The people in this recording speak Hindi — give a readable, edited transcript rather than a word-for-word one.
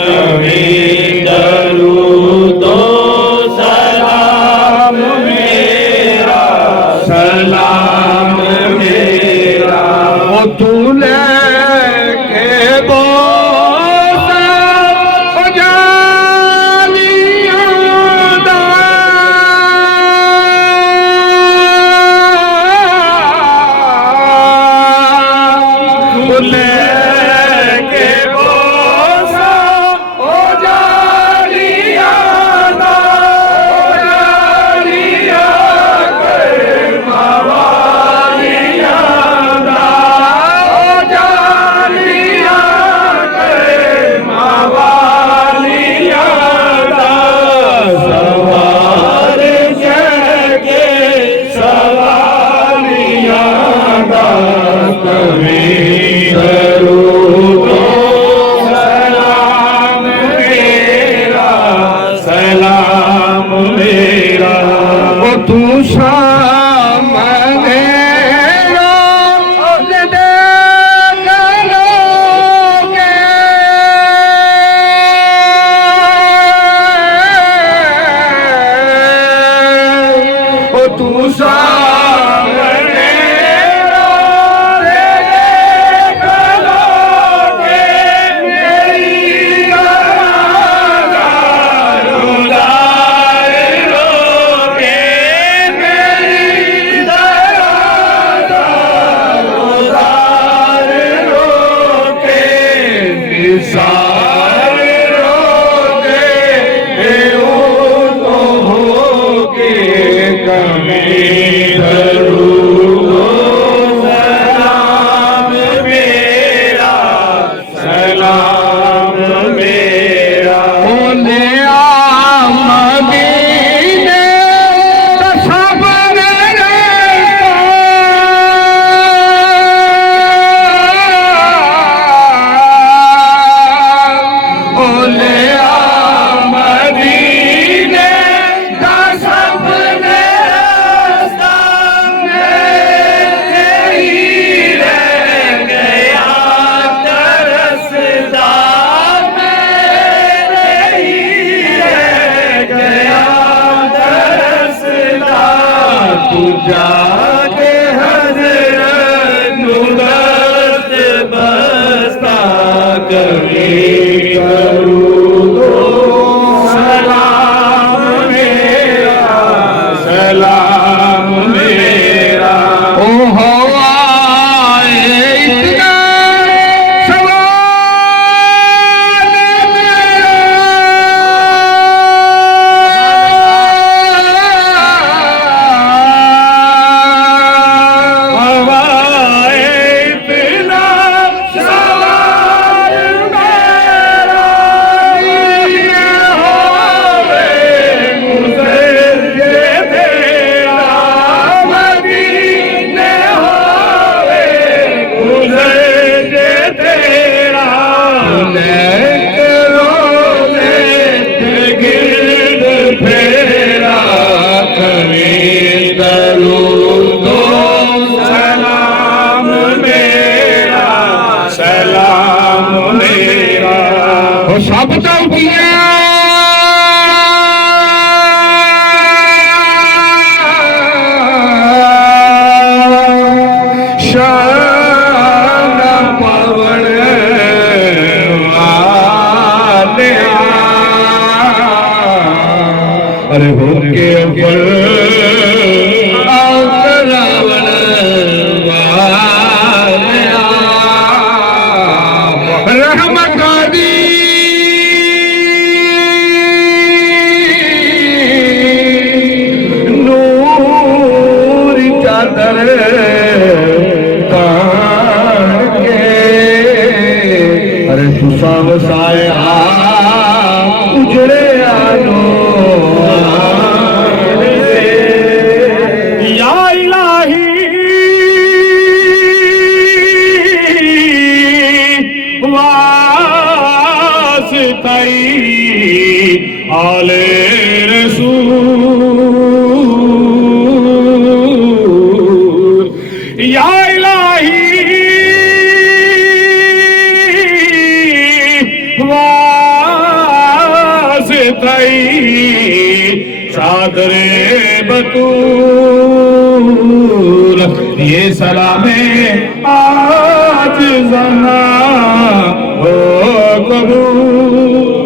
कभी दरूदो सलाम मेरा, सलाम मेरा। ओ तू लेके जाके हज़रत नुदस्त बस्ता कभी दरूदो सलाम मेरा, सलाम मेरा। ओ हवाए इतना सब तो किया शान पवन वाले अरे हो के ऊपर रावण वाले रहमत दी अरे सुसाव साए उजड़े आनो या इलाही वास्ताई आले रसूल, या इलाही वास्ताई तई चादरे बतूल ये सलामे आज जना हो कबूल